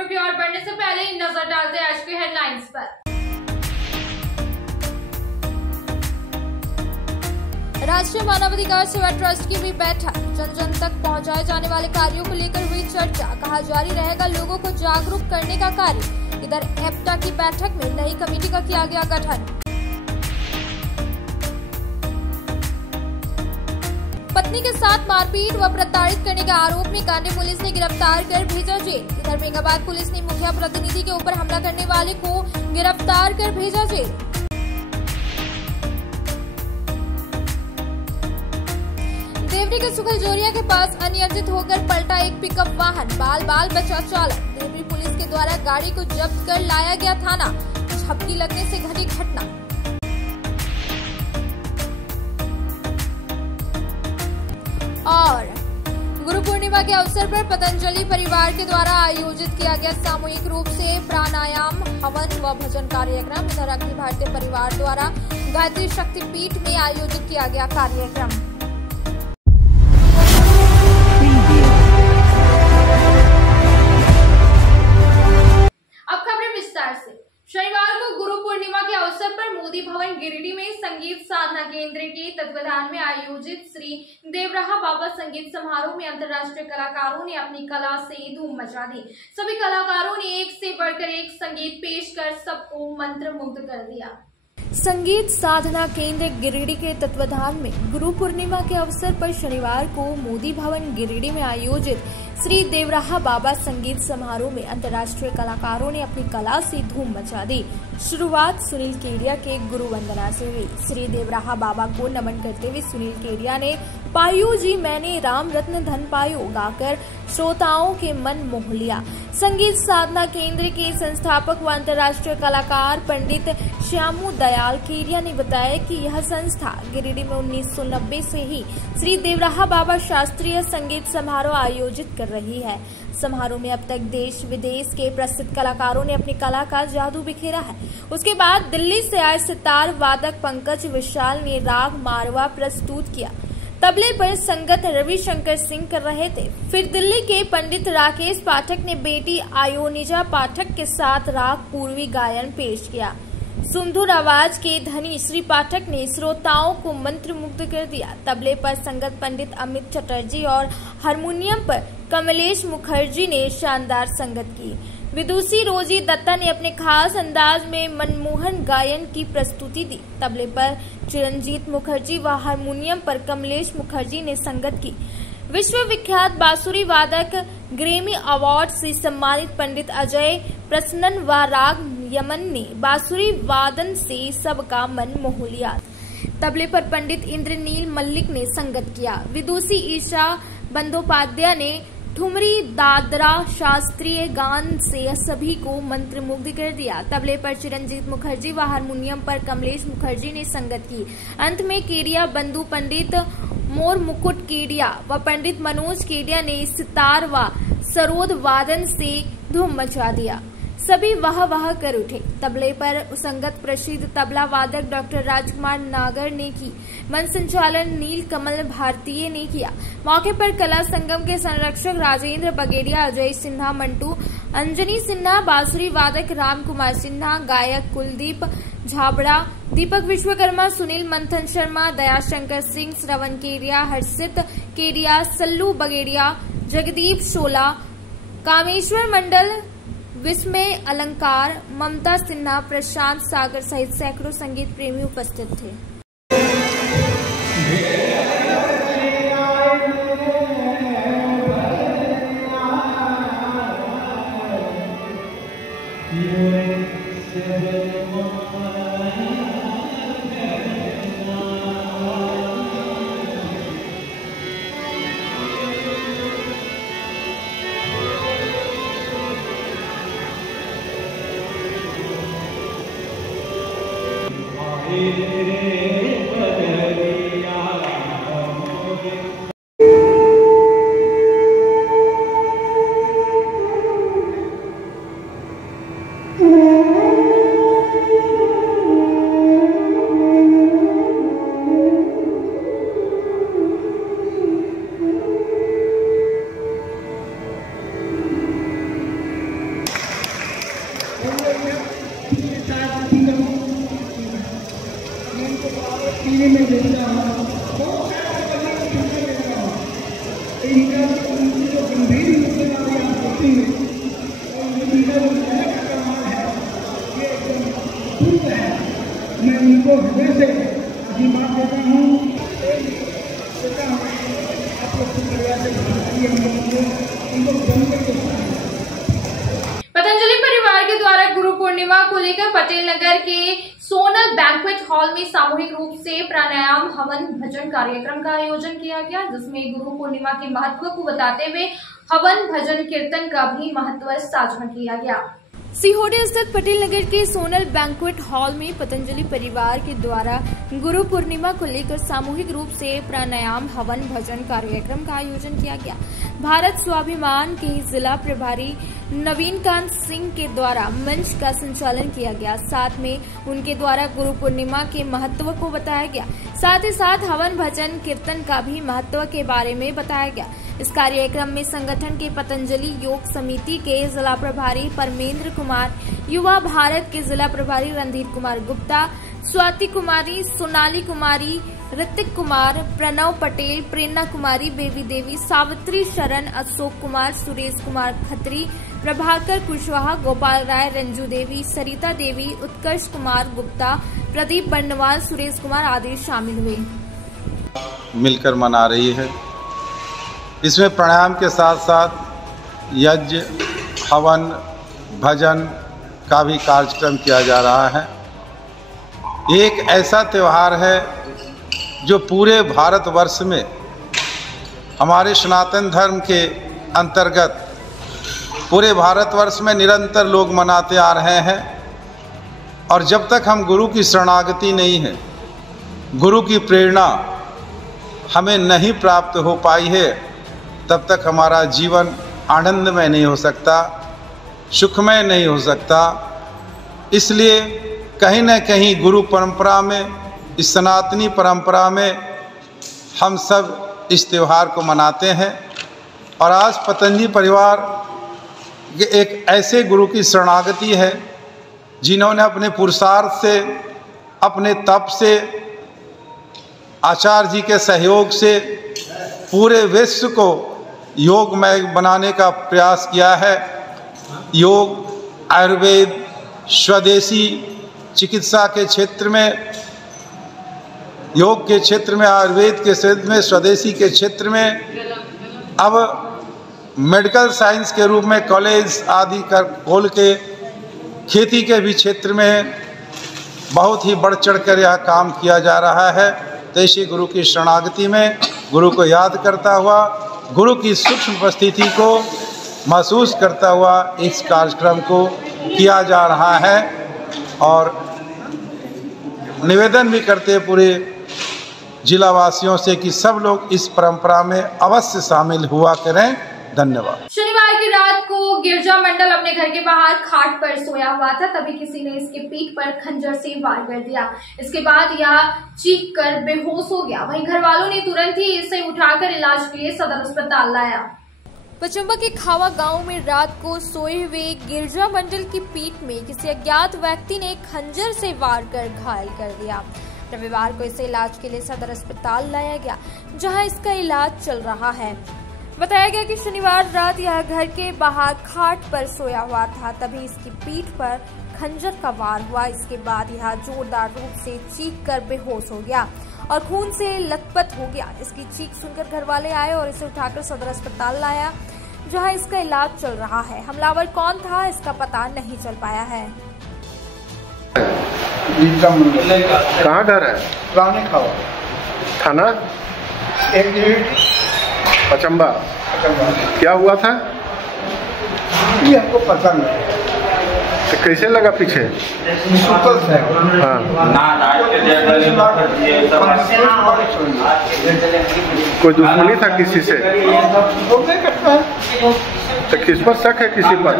खबरों की ओर बढ़ने से पहले नजर डालते हैं आज की हेडलाइंस पर। राष्ट्रीय मानवाधिकार सेवा ट्रस्ट की हुई बैठक, जन जन तक पहुंचाए जाने वाले कार्यों को लेकर हुई चर्चा। कहा जारी रहेगा लोगों को जागरूक करने का कार्य। इधर एप्टा की बैठक में नई कमेटी का किया गया गठन। पत्नी के साथ मारपीट व प्रताड़ित करने के आरोप में कांडी पुलिस ने गिरफ्तार कर भेजा जेल। इधर बेंगाबाद पुलिस ने मुखिया प्रतिनिधि के ऊपर हमला करने वाले को गिरफ्तार कर भेजा जेल। देवरी के सुखलजोरिया के पास अनियंत्रित होकर पलटा एक पिकअप वाहन, बाल बचा चालक। देवरी पुलिस के द्वारा गाड़ी को जब्त कर लाया गया थाना। झपकी लगने से घटी घटना। और गुरु पूर्णिमा के अवसर पर पतंजलि परिवार के द्वारा आयोजित किया गया सामूहिक रूप से प्राणायाम, हवन व भजन कार्यक्रम। इधर अखिल भारतीय परिवार द्वारा गायत्री शक्तिपीठ में आयोजित किया गया कार्यक्रम। अब खबरें विस्तार से। शनिवार को गुरु पूर्णिमा के अवसर पर मोदी भवन गिरिडीह में संगीत साधना केंद्र के तत्वाधान में आयोजित श्री देवराहा बाबा संगीत समारोह में अंतर्राष्ट्रीय कलाकारों ने अपनी कला से धूम मचा दी। सभी कलाकारों ने एक से बढ़कर एक संगीत पेश कर सबको मंत्रमुग्ध कर दिया। संगीत साधना केंद्र गिरिडीह के तत्वाधान में गुरु पूर्णिमा के अवसर पर शनिवार को मोदी भवन गिरिडीह में आयोजित श्री देवराहा बाबा संगीत समारोह में अंतर्राष्ट्रीय कलाकारों ने अपनी कला से धूम मचा दी। शुरुआत सुनील केडिया के गुरु वंदना से हुई। श्री देवराहा बाबा को नमन करते हुए सुनील केडिया ने पायु जी मैंने राम रत्न धन पायो गाकर श्रोताओं के मन मोह लिया। संगीत साधना केंद्र के संस्थापक व अंतर्राष्ट्रीय कलाकार पंडित श्यामू दयाल केडिया ने बताया कि यह संस्था गिरिडीह में 1990 से ही श्री देवराहा बाबा शास्त्रीय संगीत समारोह आयोजित कर रही है। समारोह में अब तक देश विदेश के प्रसिद्ध कलाकारों ने अपनी कला का जादू बिखेरा है। उसके बाद दिल्ली से आए सितार वादक पंकज विशाल ने राग मारवा प्रस्तुत किया। तबले पर संगत रविशंकर सिंह कर रहे थे। फिर दिल्ली के पंडित राकेश पाठक ने बेटी आयोनिजा पाठक के साथ राग पूर्वी गायन पेश किया। सुमधुर आवाज के धनी श्री पाठक ने श्रोताओं को मंत्रमुग्ध कर दिया। तबले पर संगत पंडित अमित चटर्जी और हारमोनियम पर कमलेश मुखर्जी ने शानदार संगत की। विदुषी रोजी दत्ता ने अपने खास अंदाज में मनमोहन गायन की प्रस्तुति दी। तबले पर चिरंजीत मुखर्जी व हारमोनियम पर कमलेश मुखर्जी ने संगत की। विश्व विख्यात बांसुरी वादक ग्रैमी अवार्ड से सम्मानित पंडित अजय प्रसन्नन व राग यमन ने बांसुरी वादन से सबका मन मोह लिया। तबले पर पंडित इंद्रनील मल्लिक ने संगत किया। विदुषी ईशा बंदोपाध्याय ने ठुमरी दादरा शास्त्रीय गान से सभी को मंत्रमुग्ध कर दिया। तबले पर चिरंजीत मुखर्जी व हारमोनियम पर कमलेश मुखर्जी ने संगत की। अंत में केडिया बंधु पंडित मोर मुकुट केडिया व पंडित मनोज केडिया ने सितार व सरोद वादन से धूम मचा दिया। सभी वाह कर उठे। तबले पर संगत प्रसिद्ध तबला वादक डॉक्टर राजकुमार नागर ने की। मंच संचालन नील कमल भारतीय ने किया। मौके पर कला संगम के संरक्षक राजेंद्र बगेड़िया, अजय सिन्हा, मंटू, अंजनी सिन्हा, बांसुरी वादक राम कुमार सिन्हा, गायक कुलदीप झाबड़ा, दीपक विश्वकर्मा, सुनील मंथन शर्मा, दयाशंकर सिंह, श्रवण केडिया, हर्षित केडिया, सल्लू बगेड़िया, जगदीप शोला, कामेश्वर मंडल, विस्मय अलंकार, ममता सिन्हा, प्रशांत सागर सहित सैकड़ों संगीत प्रेमी उपस्थित थे। टीवी में देखता हूँ, बहुत सारे इनका उनकी जो गंभीर मुद्दे वाली आपत्ति में और उनका जो नया कमाल है, ये एकदम पूर्ण है। मैं उनको हृदय से आशीर्वाद देता हूँ। आप लोग शुक्रिया से उनको बनकर के पतंजलि परिवार के द्वारा गुरु पूर्णिमा को लेकर पटेल नगर के सोनल बैंक्वेट हॉल में सामूहिक रूप से प्राणायाम हवन भजन कार्यक्रम का आयोजन किया गया, जिसमें गुरु पूर्णिमा के महत्व को बताते हुए हवन भजन कीर्तन का भी महत्व साझा किया गया। सीहोर स्थित पटेल नगर के सोनल बैंक्वेट हॉल में पतंजलि परिवार के द्वारा गुरु पूर्णिमा को लेकर सामूहिक रूप से प्राणायाम हवन भजन कार्यक्रम का आयोजन किया गया। भारत स्वाभिमान के जिला प्रभारी नवीनकांत सिंह के द्वारा मंच का संचालन किया गया। साथ में उनके द्वारा गुरु पूर्णिमा के महत्व को बताया गया। साथ ही साथ हवन भजन कीर्तन का भी महत्व के बारे में बताया गया। इस कार्यक्रम में संगठन के पतंजलि योग समिति के जिला प्रभारी परमेंद्र कुमार, युवा भारत के जिला प्रभारी रणधीर कुमार गुप्ता, स्वाति कुमारी, सोनाली कुमारी, ऋतिक कुमार, प्रणव पटेल, प्रेरणा कुमारी, बेबी देवी, सावित्री शरण, अशोक कुमार, सुरेश कुमार खत्री, प्रभाकर कुशवाहा, गोपाल राय, रंजू देवी, सरिता देवी, उत्कर्ष कुमार गुप्ता, प्रदीप बंडवाल, सुरेश कुमार आदि शामिल हुए। मिलकर मना रही है। इसमें प्राणायाम के साथ साथ यज्ञ, हवन, भजन का भी कार्यक्रम किया जा रहा है। एक ऐसा त्यौहार है जो पूरे भारतवर्ष में हमारे सनातन धर्म के अंतर्गत पूरे भारतवर्ष में निरंतर लोग मनाते आ रहे हैं। और जब तक हम गुरु की शरणागति नहीं है, गुरु की प्रेरणा हमें नहीं प्राप्त हो पाई है, तब तक हमारा जीवन आनंदमय नहीं हो सकता, सुखमय नहीं हो सकता। इसलिए कहीं न कहीं गुरु परंपरा में, इस सनातनी परंपरा में हम सब इस त्यौहार को मनाते हैं। और आज पतंजलि परिवार के एक ऐसे गुरु की शरणागति है जिन्होंने अपने पुरुषार्थ से, अपने तप से, आचार्य जी के सहयोग से पूरे विश्व को योगमय बनाने का प्रयास किया है। योग, आयुर्वेद, स्वदेशी चिकित्सा के क्षेत्र में, योग के क्षेत्र में, आयुर्वेद के क्षेत्र में, स्वदेशी के क्षेत्र में, अब मेडिकल साइंस के रूप में कॉलेज आदि कर खोल के खेती के भी क्षेत्र में बहुत ही बढ़ चढ़ कर यह काम किया जा रहा है। तो इसी गुरु की शरणागति में गुरु को याद करता हुआ, गुरु की सूक्ष्म उपस्थिति को महसूस करता हुआ इस कार्यक्रम को किया जा रहा है। और निवेदन भी करते हैं पूरे जिलावासियों से कि सब लोग इस परंपरा में अवश्य शामिल हुआ करें। धन्यवाद। शनिवार की रात को गिरजा मंडल अपने घर के बाहर खाट पर सोया हुआ था, तभी किसी ने इसके पीठ पर खंजर से वार कर दिया। इसके बाद यह चीख कर बेहोश हो गया। वहीं घर वालों ने तुरंत ही इसे उठाकर इलाज के लिए सदर अस्पताल लाया। पचम्बा के खावा गांव में रात को सोए हुए गिरजा मंडल की पीठ में किसी अज्ञात व्यक्ति ने खंजर से वार कर घायल कर दिया। रविवार को इसे इलाज के लिए सदर अस्पताल लाया गया, जहां इसका इलाज चल रहा है। बताया गया कि शनिवार रात यह घर के बाहर खाट पर सोया हुआ था, तभी इसकी पीठ पर खंजर का वार हुआ। इसके बाद यह जोरदार रूप से चीख कर बेहोश हो गया और खून से लथपथ हो गया। इसकी चीख सुनकर घर वाले आए और इसे उठाकर सदर अस्पताल लाया, जहां इसका इलाज चल रहा है। हमलावर कौन था, इसका पता नहीं चल पाया है। कहाँ घर है? पुराने खावा थाना पचम्बा। क्या हुआ था? ये हमको पता नहीं। तो कैसे लगा पीछे? हाँ। कोई दुश्मनी था किसी से? तो किस पर शक है किसी पर?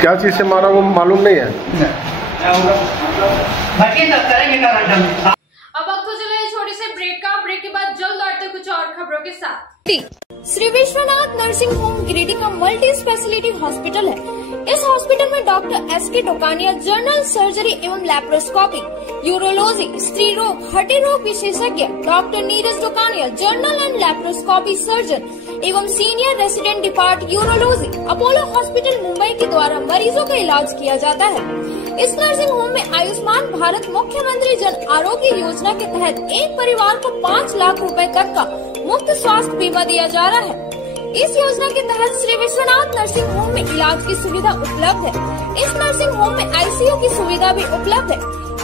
क्या चीज से मारा वो मालूम नहीं है। अब वक्त हो चला है छोटे से ब्रेक का। ब्रेक के बाद जल्द लौटते कुछ और खबरों के साथ। श्री विश्वनाथ नर्सिंग होम गिरिडीह का मल्टी स्पेशलिटी हॉस्पिटल है। इस हॉस्पिटल में doctor S K. Tokania general surgery एवं लैप्रोस्कोपी, यूरोलॉजी, स्त्री रोग, हड्डी रोग विशेषज्ञ, doctor Neeraj Tokania general and laparoscopy surgeon एवं senior resident depart urology, Apollo hospital Mumbai के द्वारा मरीजों का इलाज किया जाता है। इस नर्सिंग होम में आयुष्मान भारत मुख्यमंत्री जन आरोग्य योजना के तहत एक परिवार को 5 लाख रुपए तक का मुफ्त स्वास्थ्य बीमा दिया जा रहा है। इस योजना के तहत श्री विश्वनाथ नर्सिंग होम में इलाज की सुविधा उपलब्ध है। इस नर्सिंग होम में आईसीयू की सुविधा भी उपलब्ध है।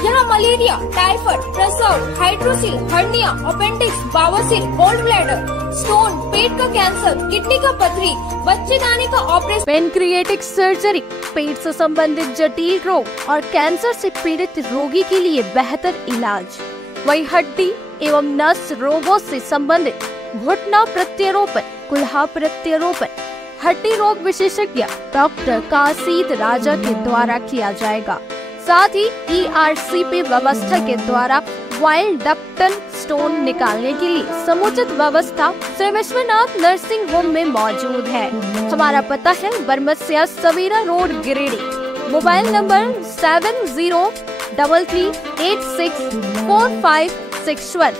यहाँ मलेरिया, टाइफाइड, प्रसव, हाइड्रोसिल, हर्निया, अपेंडिक्स, बवासीर, गोल्ड ब्लैडर, स्टोन, पेट का कैंसर, किडनी का पथरी, बच्चेदानी का ऑपरेशन, पेनक्रिएटिक सर्जरी, पेट से संबंधित जटिल रोग और कैंसर से पीड़ित रोगी के लिए बेहतर इलाज। वही हड्डी एवं नस रोगों से संबंधित घुटना प्रत्यारोपण, कुल्हा प्रत्यारोपण, हड्डी रोग विशेषज्ञ डॉक्टर काशीद राजा के द्वारा किया जाएगा। साथ ही ERCP व्यवस्था के द्वारा वाइल्ड डक्टल स्टोन निकालने के लिए समुचित व्यवस्था श्री विश्वनाथ नर्सिंग होम में मौजूद है। हमारा पता है Baramsia Savera road Giridih. Mobile number 7033864561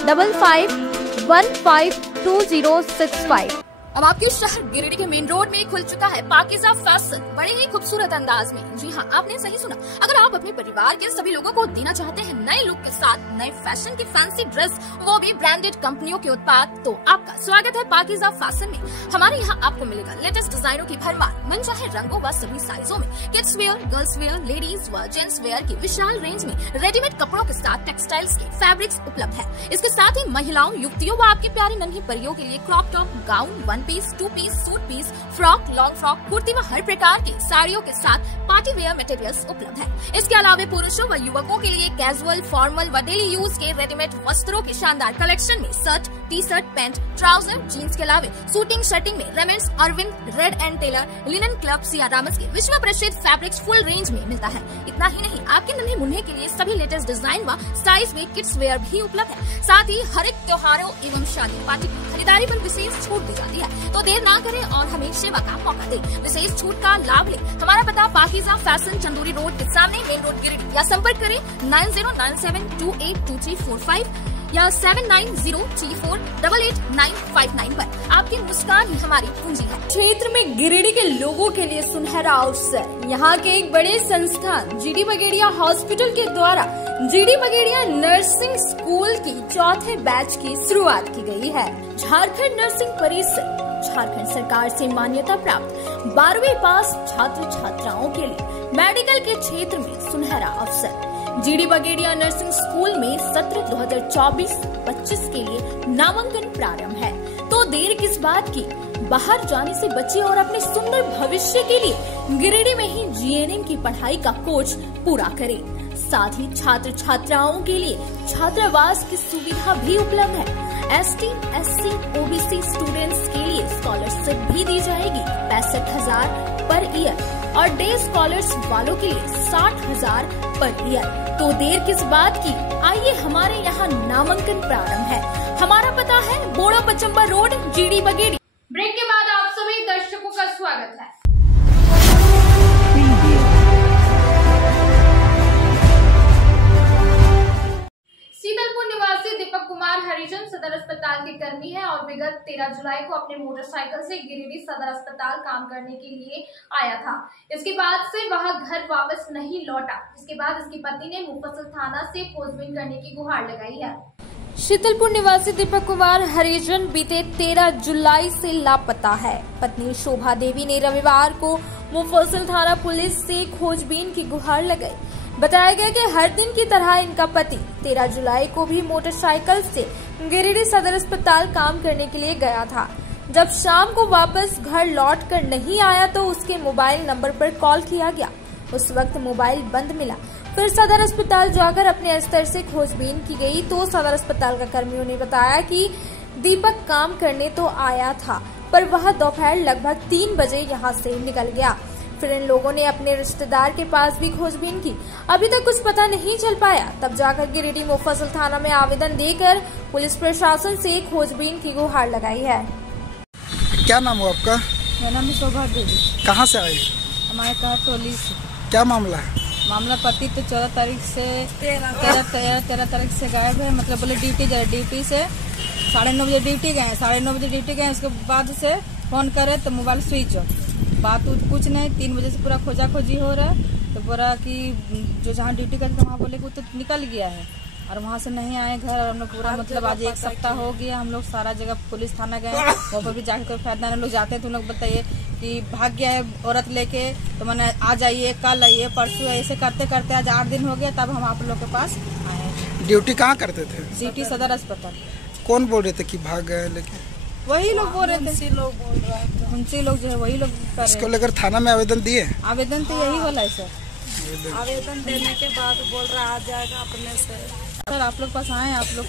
9955152065। अब आपके शहर गिरिडीह के मेन रोड में खुल चुका है पाकिज़ा फैशन, बड़े ही खूबसूरत अंदाज में। जी हाँ, आपने सही सुना। अगर आप अपने परिवार के सभी लोगों को देना चाहते हैं नए लुक के साथ नए फैशन की फैंसी ड्रेस, वो भी ब्रांडेड कंपनियों के उत्पाद, तो आपका स्वागत है पाकिज़ा फैशन में। हमारे यहाँ आपको मिलेगा लेटेस्ट डिजाइनों की भरमार, मनचाहे रंगों व सभी साइजों में, kids wear, girls wear, ladies व जेंट्स वेयर की विशाल रेंज में रेडीमेड कपड़ों के साथ टेक्सटाइल्स के फैब्रिक्स उपलब्ध है। इसके साथ ही महिलाओं, युवतियों व आपकी प्यारी नन्ही परियों के लिए crop top, gown, 1 piece, 2 piece, suit piece, frock, long frock, kurti व हर प्रकार की साड़ियों के साथ पार्टी वेयर मटेरियल्स उपलब्ध है। इसके अलावा पुरुषों व युवकों के लिए कैजुअल, फॉर्मल व डेली यूज के रेडीमेड वस्त्रों के शानदार कलेक्शन में shirt, T shirt, pant, trouser, jeans के अलावा शूटिंग शर्टिंग में Raymonds, Arvind, Reid and Taylor, Linen Club, Siyarams के विश्व प्रसिद्ध फैब्रिक्स फुल रेंज में मिलता है। इतना ही नहीं, आपके नन्हे मुन्ने के लिए सभी लेटेस्ट डिजाइन व साइज में किड्स वेयर भी उपलब्ध है। साथ ही हर एक त्योहारों एवं शादी पार्टी की खरीदारी पर विशेष छूट दी जाती है। तो देर ना करें और हमें सेवा का मौका दें, विशेष छूट का लाभ लें। हमारा पता पाकिज़ा फैशन, चंदूरी रोड के सामने, मेन रोड गिरिडीह, या संपर्क करें 9097282345 या 7903488959 पर। आपकी मुस्कान ही हमारी पूंजी है। क्षेत्र में गिरिडीह के लोगों के लिए सुनहरा अवसर। यहाँ के एक बड़े संस्थान GD बगेड़िया हॉस्पिटल के द्वारा GD बगेड़िया नर्सिंग स्कूल की 4थे बैच की शुरुआत की गई है। झारखंड नर्सिंग परिषद झारखंड सरकार से मान्यता प्राप्त 12वीं पास छात्र छात्राओं के लिए मेडिकल के क्षेत्र में सुनहरा अवसर। GD बगेड़िया नर्सिंग स्कूल में सत्र 2024-25 के लिए नामांकन प्रारंभ है। तो देर किस बात की, बाहर जाने से बचिए और अपने सुंदर भविष्य के लिए गिरिडीह में ही GNM की पढ़ाई का कोर्स पूरा करें। साथ ही छात्र छात्राओं के लिए छात्रावास की सुविधा भी उपलब्ध है। ST, SC, OBC स्टूडेंट्स के लिए स्कॉलरशिप भी दी जाएगी 65,000 पर ईयर और डे स्कॉलर्स वालों के लिए 60,000 पर ईयर। तो देर किस बात की, आइए हमारे यहाँ नामांकन प्रारंभ है। हमारा पता है बोड़ा पचम्बा रोड, GD बगेड़िया। ब्रेक के बाद आप सभी दर्शकों का स्वागत है। सीतलपुर निवासी दीपक कुमार हरिजन सदर अस्पताल के कर्मी हैं और विगत 13 जुलाई को अपने मोटरसाइकिल से गिरिडीह सदर अस्पताल काम करने के लिए आया था। इसके बाद से वह घर वापस नहीं लौटा, जिसके बाद इसकी पत्नी ने मुफस्सिल थाना से खोजबीन करने की गुहार लगाई है। शीतलपुर निवासी दीपक कुमार हरिजन बीते 13 जुलाई से लापता है। पत्नी शोभा देवी ने रविवार को मुफस्सिल थाना पुलिस से खोजबीन की गुहार लगाई। बताया गया कि हर दिन की तरह इनका पति 13 जुलाई को भी मोटरसाइकिल से गिरिडीह सदर अस्पताल काम करने के लिए गया था। जब शाम को वापस घर लौट कर नहीं आया तो उसके मोबाइल नंबर पर कॉल किया गया। उस वक्त मोबाइल बंद मिला। फिर सदर अस्पताल जाकर अपने स्तर से खोजबीन की गई तो सदर अस्पताल का कर्मियों ने बताया कि दीपक काम करने तो आया था, पर वह दोपहर लगभग 3 बजे यहाँ से निकल गया। फिर इन लोगों ने अपने रिश्तेदार के पास भी खोजबीन की। अभी तक कुछ पता नहीं चल पाया। तब जाकर गिरिडीह मुफस्सिल थाना में आवेदन देकर पुलिस प्रशासन से खोजबीन की गुहार लगाई है। क्या नाम हो आपका? मेरा नाम शोभा देवी। कहाँ से आए? हमारे टोली से। क्या मामला है? मामला पति तो 14 तारीख से 13 तारीख से गायब है। मतलब बोले ड्यूटी से 9:30 बजे ड्यूटी गए, 9:30 बजे ड्यूटी गए। उसके बाद से फोन करे तो मोबाइल स्विच ऑफ, बात कुछ नहीं। 3 बजे से पूरा खोजा खोजी हो रहा है। तो बोला कि जो जहाँ ड्यूटी करते वहाँ बोले कि वो तो निकल गया है और वहाँ से नहीं आए घर। और हम लोग पूरा मतलब आज 1 सप्ताह हो गया, हम लोग सारा जगह पुलिस थाना गए, वहाँ पर भी जाकर कोई फायदा नहीं। हम लोग जाते हैं तो लोग बताइए कि भाग गया है औरत लेके, तो मैंने आ जाइए, कल आइए, परसों, ऐसे करते करते आज 8 दिन हो गया। तब हम आप लोग के पास आए। ड्यूटी कहाँ करते थे? सिटी सदर अस्पताल। कौन बोल रहे थे कि भाग गए? लेकिन वही लोग बोल रहे थे, उनसे लोग जो है वही लोग कर इसको रहे हैं। लेकर थाना में आवेदन दिए? आवेदन तो यही वाला है सर। आवेदन देने के बाद बोल रहा आ जाएगा अपने से। सर आप लोग पास आए, आप लोग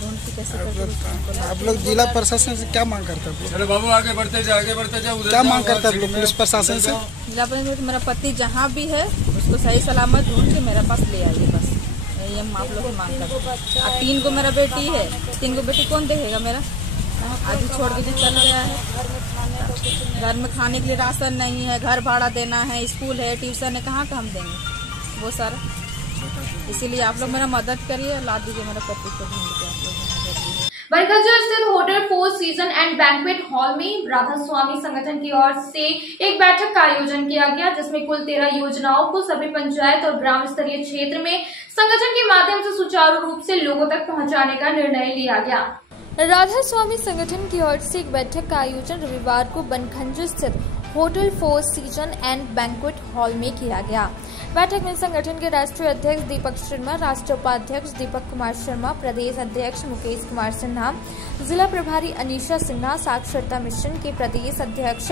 ढूंढ के कैसे करते? आप लोग जिला प्रशासन से क्या मांग करते हैं? अरे बाबू आगे बढ़ते जा, आगे बढ़ते जा। क्या मांग करते हैं आप लोग पुलिस प्रशासन से? जिला प्रशासन मेरा पति जहाँ भी है उसको सही सलामत ढूंढ के मेरे पास ले आइए, बस यही हम आप लोग की मांग करते हैं। और 3 को मेरा बेटी है, 3 को बेटी कौन देखेगा मेरा? आदमी छोड़ के जो चल गया है। घर में खाने के लिए राशन नहीं है, घर भाड़ा देना है, स्कूल है, ट्यूशन है, कहाँ का हम देंगे वो सारा। इसीलिए आप लोग मेरा मदद करिए, ला दीजिए मेरे पति को ढूंढ के आप लोग। बरगजर स्थित hotel 4 season and banquet hall में राधा स्वामी संगठन की ओर से एक बैठक का आयोजन किया गया, जिसमें कुल 13 योजनाओं को सभी पंचायत और ग्राम स्तरीय क्षेत्र में संगठन के माध्यम से सुचारू रूप से लोगों तक पहुंचाने का निर्णय लिया गया। राधा स्वामी संगठन की ओर से एक बैठक का आयोजन रविवार को बनखंड स्थित hotel 4 season and banquet hall में किया गया। बैठक में संगठन के राष्ट्रीय अध्यक्ष दीपक शर्मा, राष्ट्रीय उपाध्यक्ष दीपक कुमार शर्मा, प्रदेश अध्यक्ष मुकेश कुमार सिन्हा, जिला प्रभारी अनीशा सिन्हा, साक्षरता मिशन के प्रदेश अध्यक्ष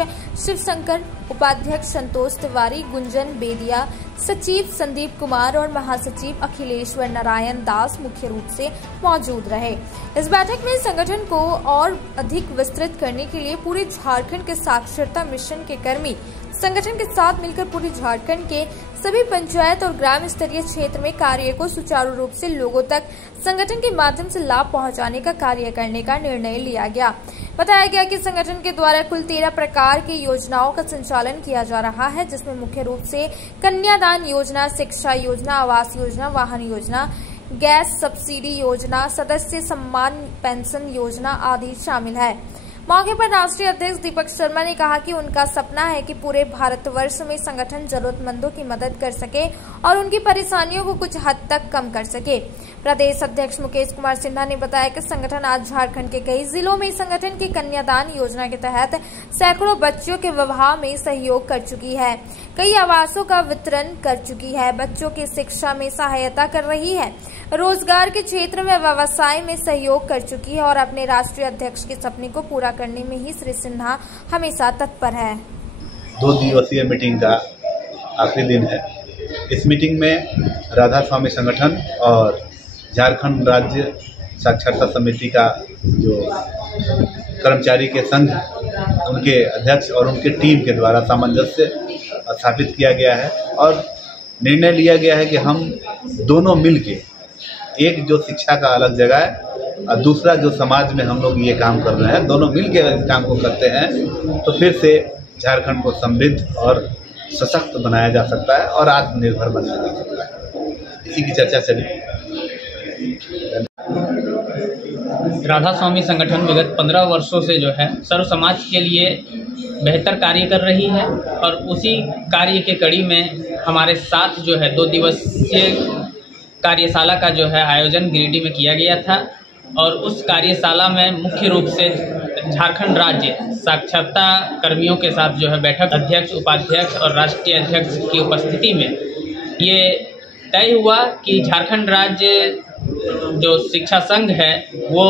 शिवशंकर, उपाध्यक्ष संतोष तिवारी, गुंजन बेदिया, सचिव संदीप कुमार और महासचिव अखिलेश्वर नारायण दास मुख्य रूप से मौजूद रहे। इस बैठक में संगठन को और अधिक विस्तृत करने के लिए पूरे झारखंड के साक्षरता मिशन के कर्मी संगठन के साथ मिलकर पूरे झारखंड के सभी पंचायत और ग्राम स्तरीय क्षेत्र में कार्य को सुचारू रूप से लोगों तक संगठन के माध्यम से लाभ पहुंचाने का कार्य करने का निर्णय लिया गया। बताया गया कि संगठन के द्वारा कुल 13 प्रकार की योजनाओं का संचालन किया जा रहा है, जिसमें मुख्य रूप से कन्यादान योजना, शिक्षा योजना, आवास योजना, वाहन योजना, गैस सब्सिडी योजना, सदस्य सम्मान पेंशन योजना आदि शामिल है। मौके पर राष्ट्रीय अध्यक्ष दीपक शर्मा ने कहा कि उनका सपना है कि पूरे भारतवर्ष में संगठन जरूरतमंदों की मदद कर सके और उनकी परेशानियों को कुछ हद तक कम कर सके। प्रदेश अध्यक्ष मुकेश कुमार सिन्हा ने बताया कि संगठन आज झारखंड के कई जिलों में संगठन की कन्यादान योजना के तहत सैकड़ों बच्चों के विवाह में सहयोग कर चुकी है, कई आवासों का वितरण कर चुकी है, बच्चों की शिक्षा में सहायता कर रही है, रोजगार के क्षेत्र में व्यवसाय में सहयोग कर चुकी है और अपने राष्ट्रीय अध्यक्ष के सपने को पूरा करने में ही श्री सिन्हा हमेशा तत्पर है। 2 दिवसीय मीटिंग का आखिरी दिन है। इस मीटिंग में राधा स्वामी संगठन और झारखंड राज्य साक्षरता समिति का जो कर्मचारी के संघ, उनके अध्यक्ष और उनके टीम के द्वारा सामंजस्य स्थापित किया गया है और निर्णय लिया गया है कि हम दोनों मिलके, एक जो शिक्षा का अलग जगह है और दूसरा जो समाज में हम लोग ये काम कर रहे हैं, दोनों मिलके अगर काम को करते हैं तो फिर से झारखंड को समृद्ध और सशक्त बनाया जा सकता है और आत्मनिर्भर बनाया जा सकता है। इसी की चर्चा चली। राधा स्वामी संगठन विगत 15 वर्षों से जो है सर्व समाज के लिए बेहतर कार्य कर रही है और उसी कार्य के कड़ी में हमारे साथ जो है 2 दिवसीय कार्यशाला का जो है आयोजन गिरिडीह में किया गया था और उस कार्यशाला में मुख्य रूप से झारखंड राज्य साक्षरता कर्मियों के साथ जो है बैठक अध्यक्ष, उपाध्यक्ष और राष्ट्रीय अध्यक्ष की उपस्थिति में ये तय हुआ कि झारखंड राज्य जो शिक्षा संघ है वो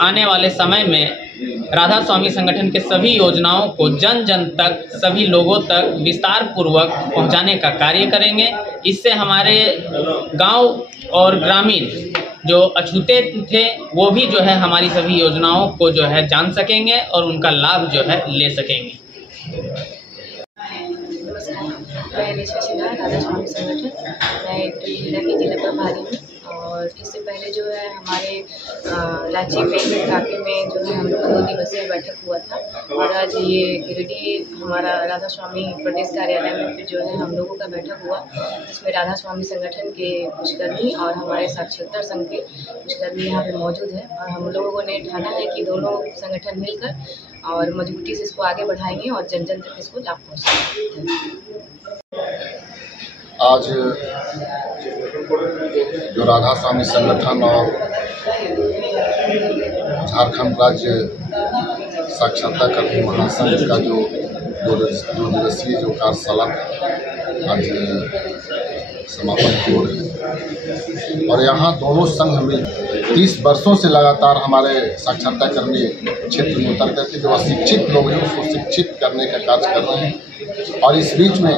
आने वाले समय में राधा स्वामी संगठन के सभी योजनाओं को जन जन तक, सभी लोगों तक विस्तार पूर्वक पहुंचाने का कार्य करेंगे। इससे हमारे गांव और ग्रामीण जो अछूते थे वो भी जो है हमारी सभी योजनाओं को जो है जान सकेंगे और उनका लाभ जो है ले सकेंगे। मैं निशा सिन्हा, राधा स्वामी संगठन। मैं जिला की जिला प्रभारी हूँ। और इससे पहले जो है हमारे रांची में काके में जो है हम लोग का 2 दिवसीय बैठक हुआ था और आज ये गिरिडीह हमारा राधा स्वामी प्रदेश कार्यालय में फिर जो है हम लोगों का बैठक हुआ, जिसमें राधा स्वामी संगठन के कुछ कर्मी और हमारे साक्षरता संघ के कुछ कर्मी यहाँ पे मौजूद है। और हम लोगों ने ठाना है कि दोनों संगठन मिलकर और मजबूती से इसको आगे बढ़ाएंगे और जन जन तक इसको लाभ पहुँचाएंगे। आज जो राधा स्वामी संगठन और झारखंड राज्य साक्षरता कर्मी महासंघ का जो 2 दिवसीय जो कार्यशाला आज समापन की ओर है और यहाँ दोनों संघ मिल 30 वर्षों से लगातार हमारे साक्षरता कर्मी क्षेत्र में उतर करके जो अशिक्षित लोग हैं उसको शिक्षित करने का कार्य कर रहे हैं। और इस बीच में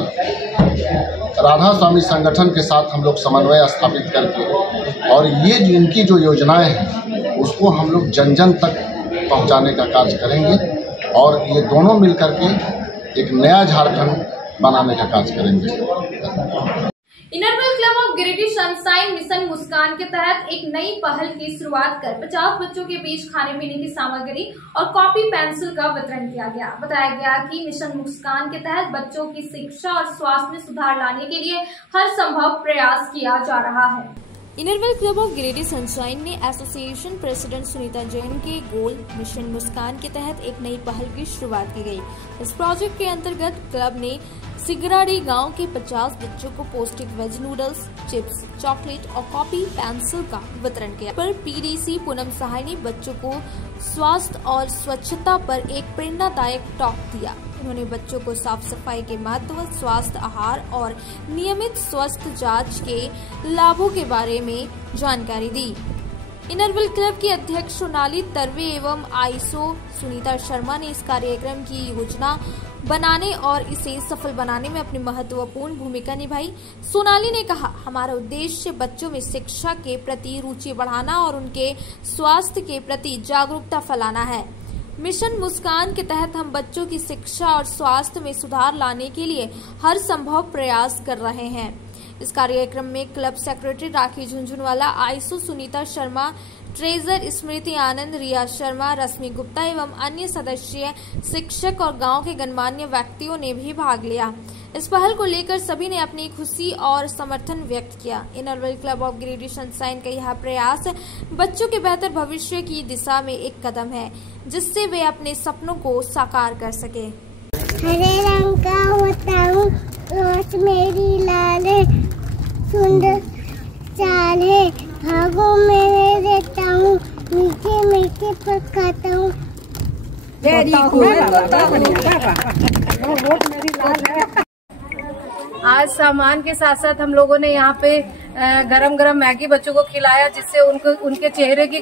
राधा स्वामी संगठन के साथ हम लोग समन्वय स्थापित करके और ये इनकी जो योजनाएं हैं उसको हम लोग जन जन तक पहुंचाने का कार्य करेंगे और ये दोनों मिलकर के एक नया झारखंड बनाने का कार्य करेंगे। Inner Wheel club of Giridih sunshine mission Muskaan के तहत एक नई पहल की शुरुआत कर 50 बच्चों के बीच खाने पीने की सामग्री और कॉपी पेंसिल का वितरण किया गया। बताया गया कि मिशन मुस्कान के तहत बच्चों की शिक्षा और स्वास्थ्य में सुधार लाने के लिए हर संभव प्रयास किया जा रहा है। इनरवेल क्लब ऑफ गिरिडीह सनशाइन ने एसोसिएशन प्रेसिडेंट सुनीता जैन के गोल मिशन मुस्कान के तहत एक नई पहल की शुरुआत की गई। इस प्रोजेक्ट के अंतर्गत क्लब ने सिगराड़ी गांव के 50 बच्चों को पौष्टिक वेज नूडल्स, चिप्स, चॉकलेट और कॉपी पेंसिल का वितरण किया। पर पीडीसी पूनम सहाय ने बच्चों को स्वास्थ्य और स्वच्छता पर एक प्रेरणादायक टॉक दिया। उन्होंने बच्चों को साफ सफाई के महत्व, स्वास्थ्य आहार और नियमित स्वास्थ्य जांच के लाभों के बारे में जानकारी दी। इनरवेल क्लब की अध्यक्ष सोनाली तरवे एवं आईएसओ सुनीता शर्मा ने इस कार्यक्रम की योजना बनाने और इसे सफल बनाने में अपनी महत्वपूर्ण भूमिका निभाई। सोनाली ने कहा, हमारा उद्देश्य बच्चों में शिक्षा के प्रति रुचि बढ़ाना और उनके स्वास्थ्य के प्रति जागरूकता फैलाना है। मिशन मुस्कान के तहत हम बच्चों की शिक्षा और स्वास्थ्य में सुधार लाने के लिए हर संभव प्रयास कर रहे हैं। इस कार्यक्रम में क्लब सेक्रेटरी राखी झुंझुनवाला, आईएसओ सुनीता शर्मा, ट्रेजर स्मृति आनंद, रिया शर्मा, रश्मि गुप्ता एवं अन्य सदस्य, शिक्षक और गांव के गणमान्य व्यक्तियों ने भी भाग लिया। इस पहल को लेकर सभी ने अपनी खुशी और समर्थन व्यक्त किया। इनरवेल क्लब ऑफ गिरिडीह सनशाइन का यह प्रयास बच्चों के बेहतर भविष्य की दिशा में एक कदम है, जिससे वे अपने सपनों को साकार कर सके। हरे रंग का होता हूँ, रोज मेरी लाल है, सुंदर चाल है, भागों में रहता हूँ, मीठे मीठे पल खाता हूँ। आज सामान के साथ साथ हम लोगों ने यहाँ पे गरम गरम मैगी बच्चों को खिलाया, जिससे उनके चेहरे की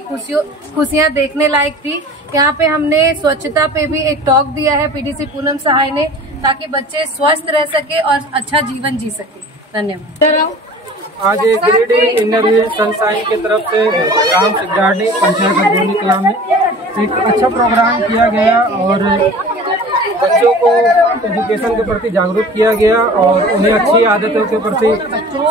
खुशियाँ देखने लायक थी। यहाँ पे हमने स्वच्छता पे भी एक टॉक दिया है पीडीसी पूनम सहाय ने, ताकि बच्चे स्वस्थ रह सके और अच्छा जीवन जी सके। धन्यवाद। आज गिरिडीह इनरवेल सनशाइन की तरफ से ग्राम सिगराड़ी पंचायत अग्रणी कला में एक अच्छा प्रोग्राम किया गया और बच्चों को एजुकेशन के प्रति जागरूक किया गया और उन्हें अच्छी आदतों के प्रति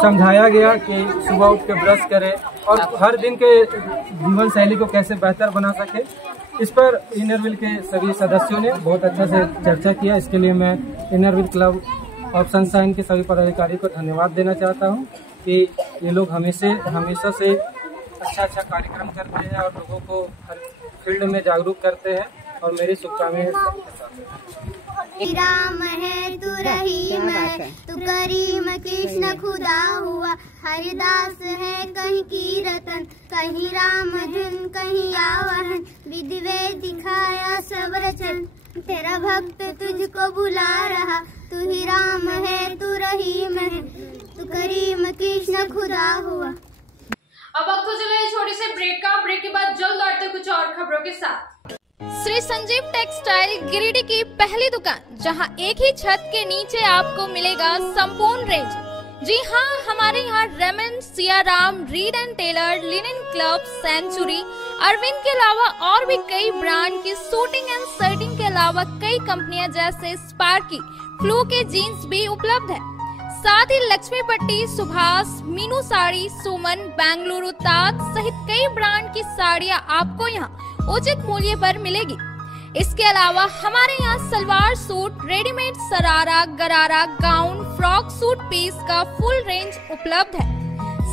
समझाया गया कि सुबह उठ के ब्रश करें और हर दिन के जीवन शैली को कैसे बेहतर बना सके। इस पर इनरवेल के सभी सदस्यों ने बहुत अच्छा से चर्चा किया। इसके लिए मैं इनरवेल क्लब ऑफ सनशाइन के सभी पदाधिकारियों को धन्यवाद देना चाहता हूं कि ये लोग हमेशा से अच्छा कार्यक्रम करते हैं और लोगों को हर फील्ड में जागरूक करते हैं और मेरी शुभकामनाएं सबके साथ। राम है तू रहीम है, तू करीम कृष्ण खुदा हुआ, हरिदास है कहीं की रतन, कहीं राम धन कहीं आवहन, विधि वेद दिखाया सब रचन, तेरा भक्त तुझको बुला रहा, तू ही राम है तू रहीम है, तू करीम कृष्ण खुदा हुआ। अब वक्त हो चला है छोटी से ब्रेक का। ब्रेक के बाद जल्द लौटते कुछ और खबरों के साथ। श्री संजीव टेक्सटाइल गिरिडीह की पहली दुकान, जहां एक ही छत के नीचे आपको मिलेगा संपूर्ण रेंज। जी हाँ, हमारे यहाँ Raymond, Siyaram, Reid and Taylor, Linen Club, Century, Arvind के अलावा और भी कई ब्रांड की सूटिंग एंड शर्टिंग के अलावा कई कंपनियां जैसे स्पार्की, फ्लू के जीन्स भी उपलब्ध है। साथ ही लक्ष्मीपट्टी, सुभाष, मीनू साड़ी, सुमन, बेंगलुरु ताज सहित कई ब्रांड की साड़ियां आपको यहाँ उचित मूल्य पर मिलेगी। इसके अलावा हमारे यहाँ सलवार सूट, रेडीमेड सरारा, गरारा, गाउन, फ्रॉक सूट पीस का फुल रेंज उपलब्ध है।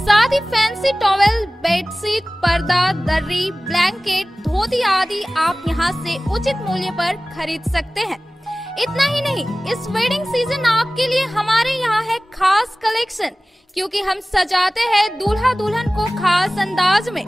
साथ ही फैंसी टॉवेल, बेडशीट, पर्दा, दर्री, ब्लैंकेट, धोती आदि आप यहाँ से उचित मूल्य पर खरीद सकते हैं। इतना ही नहीं, इस वेडिंग सीजन आपके लिए हमारे यहाँ है खास कलेक्शन, क्योंकि हम सजाते हैं दूल्हा दुल्हन को खास अंदाज में।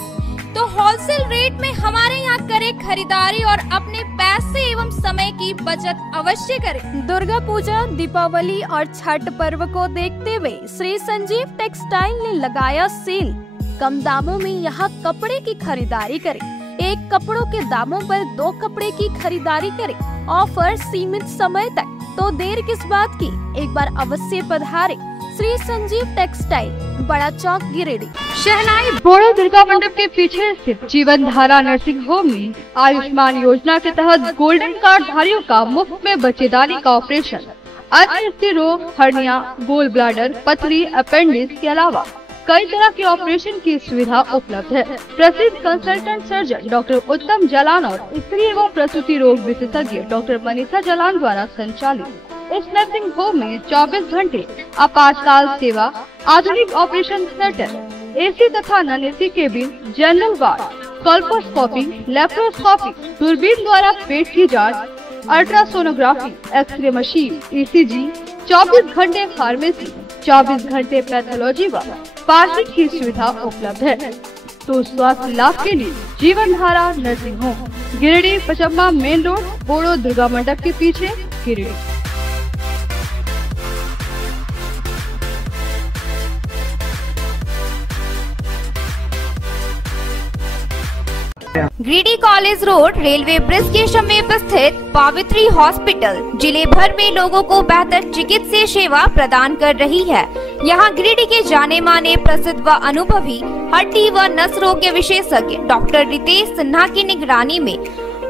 तो होलसेल रेट में हमारे यहाँ करें खरीदारी और अपने पैसे एवं समय की बचत अवश्य करें। दुर्गा पूजा, दीपावली और छठ पर्व को देखते हुए श्री संजीव टेक्सटाइल ने लगाया सेल। कम दामों में यहाँ कपड़े की खरीदारी करें। एक कपड़ों के दामों पर 2 कपड़े की खरीदारी करें। ऑफर सीमित समय तक, तो देर किस बात की, एक बार अवश्य पधारें। श्री संजीव टेक्सटाइल, बड़ा चौक, गिरिडीह। शहनाई बोड़ो दुर्गा मंडप के पीछे स्थित जीवन धारा नर्सिंग होम में आयुष्मान योजना के तहत गोल्डन कार्ड धारियों का मुफ्त में बच्चेदानी का ऑपरेशन, अन्य स्त्री रोग, हर्निया, गोल ब्लैडर, पथरी, अपेंडिक्स के अलावा कई तरह के ऑपरेशन की सुविधा उपलब्ध है। प्रसिद्ध कंसल्टेंट सर्जन डॉक्टर उत्तम जलान और स्त्री एवं प्रसूति रोग विशेषज्ञ डॉक्टर मनीषा जलान द्वारा संचालित इस नर्सिंग होम में 24 घंटे आपातकाल सेवा, आधुनिक ऑपरेशन थिएटर, एसी तथा non AC cabin, general ward, colposcopy, laparoscopy, दूरबीन द्वारा पेट की जांच, अल्ट्रासोनोग्राफी, एक्सरे मशीन, ईसीजी, 24 घंटे फार्मेसी, 24 घंटे पैथोलॉजी व पार्किंग की सुविधा उपलब्ध है। तो स्वास्थ्य लाभ के लिए Jeevan Dhara nursing home, Giridih, Pachamba main road, Bodo Durga Mandap के पीछे, Giridih. Giridih college road, railway bridge के समीप स्थित पावित्री हॉस्पिटल जिले भर में लोगों को बेहतर चिकित्सीय सेवा प्रदान कर रही है। यहाँ गिरिडीह के जाने माने, प्रसिद्ध व अनुभवी हड्डी व नस रोग के विशेषज्ञ डॉक्टर रितेश सिन्हा की निगरानी में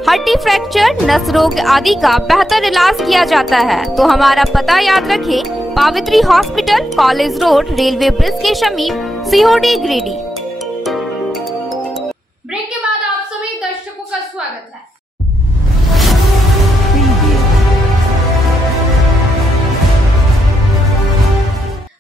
हड्डी फ्रैक्चर, नस रोग आदि का बेहतर इलाज किया जाता है। तो हमारा पता याद रखें, Pavitri hospital, college road, railway bridge के समीप, सीहोडी, गिरिडीह। ब्रेक के बाद आप सभी दर्शकों का स्वागत है।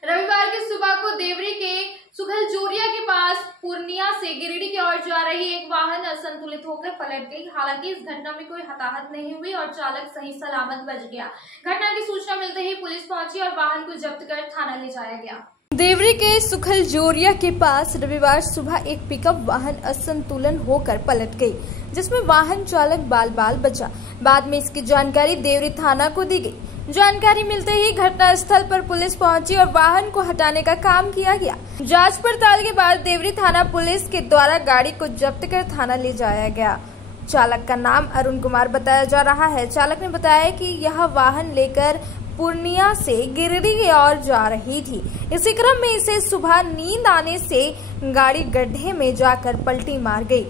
रविवार की सुबह को देवरी के सुखलजोरिया के पास पूर्णिया से गिरिडीह की ओर जा रही एक वाहन असंतुलित होकर पलट गई। हालांकि इस घटना में कोई हताहत नहीं हुई और चालक सही सलामत बच गया। घटना की सूचना मिलते ही पुलिस पहुंची और वाहन को जब्त कर थाना ले जाया गया। देवरी के सुखलजोरिया के पास रविवार सुबह एक पिकअप वाहन असंतुलन होकर पलट गई, जिसमें वाहन चालक बाल बाल बचा। बाद में इसकी जानकारी देवरी थाना को दी गई। जानकारी मिलते ही घटना स्थल पर पुलिस पहुंची और वाहन को हटाने का काम किया गया। जांच पड़ताल के बाद देवरी थाना पुलिस के द्वारा गाड़ी को जब्त कर थाना ले जाया गया। चालक का नाम अरुण कुमार बताया जा रहा है। चालक ने बताया कि यह वाहन लेकर पूर्णिया से गिरिडीह की ओर जा रही थी। इसी क्रम में इसे सुबह नींद आने से गाड़ी गड्ढे में जाकर पलटी मार गई,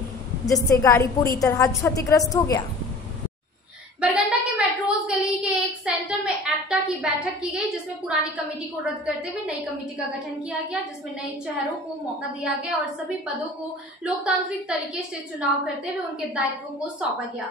जिससे गाड़ी पूरी तरह क्षतिग्रस्त हो गया। बरगंडा के मेट्रोज गली के एक सेंटर में एप्टा की बैठक की गई, जिसमें पुरानी कमेटी को रद्द करते हुए नई कमेटी का गठन किया गया, जिसमें नए चेहरों को मौका दिया गया और सभी पदों को लोकतांत्रिक तरीके से चुनाव करते हुए उनके दायित्वों को सौंपा गया।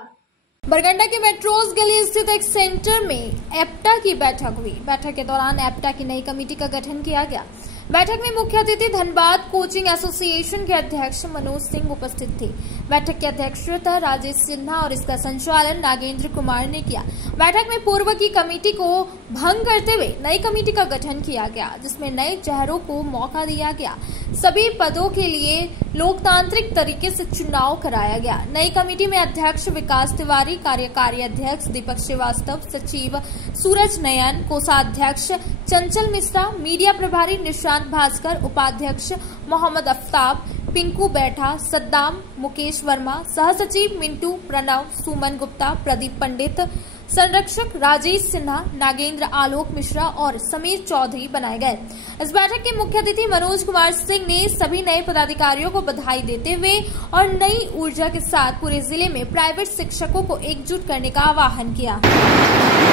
बरगंडा के मेट्रोज गली स्थित एक सेंटर में एप्टा की बैठक हुई। बैठक के दौरान एप्टा की नई कमेटी का गठन किया गया। बैठक में मुख्य अतिथि धनबाद कोचिंग एसोसिएशन के अध्यक्ष मनोज सिंह उपस्थित थे। बैठक की अध्यक्षता राजेश सिन्हा और इसका संचालन नागेंद्र कुमार ने किया। बैठक में पूर्व की कमेटी को भंग करते हुए नई कमेटी का गठन किया गया, जिसमें नए चेहरों को मौका दिया गया। सभी पदों के लिए लोकतांत्रिक तरीके से चुनाव कराया गया। नई कमेटी में अध्यक्ष विकास तिवारी, कार्यकारी अध्यक्ष दीपक श्रीवास्तव, सचिव सूरज नयन, कोषाध्यक्ष चंचल मिश्रा, मीडिया प्रभारी निशांत भास्कर, उपाध्यक्ष मोहम्मद अफ्ताब, पिंकू बैठा, सद्दाम, मुकेश वर्मा, सहसचिव मिंटू, प्रणव, सुमन गुप्ता, प्रदीप पंडित, संरक्षक राजेश सिन्हा, नागेंद्र आलोक मिश्रा और समीर चौधरी बनाए गए। इस बैठक के मुख्य अतिथि मनोज कुमार सिंह ने सभी नए पदाधिकारियों को बधाई देते हुए और नई ऊर्जा के साथ पूरे जिले में प्राइवेट शिक्षकों को एकजुट करने का आह्वान किया।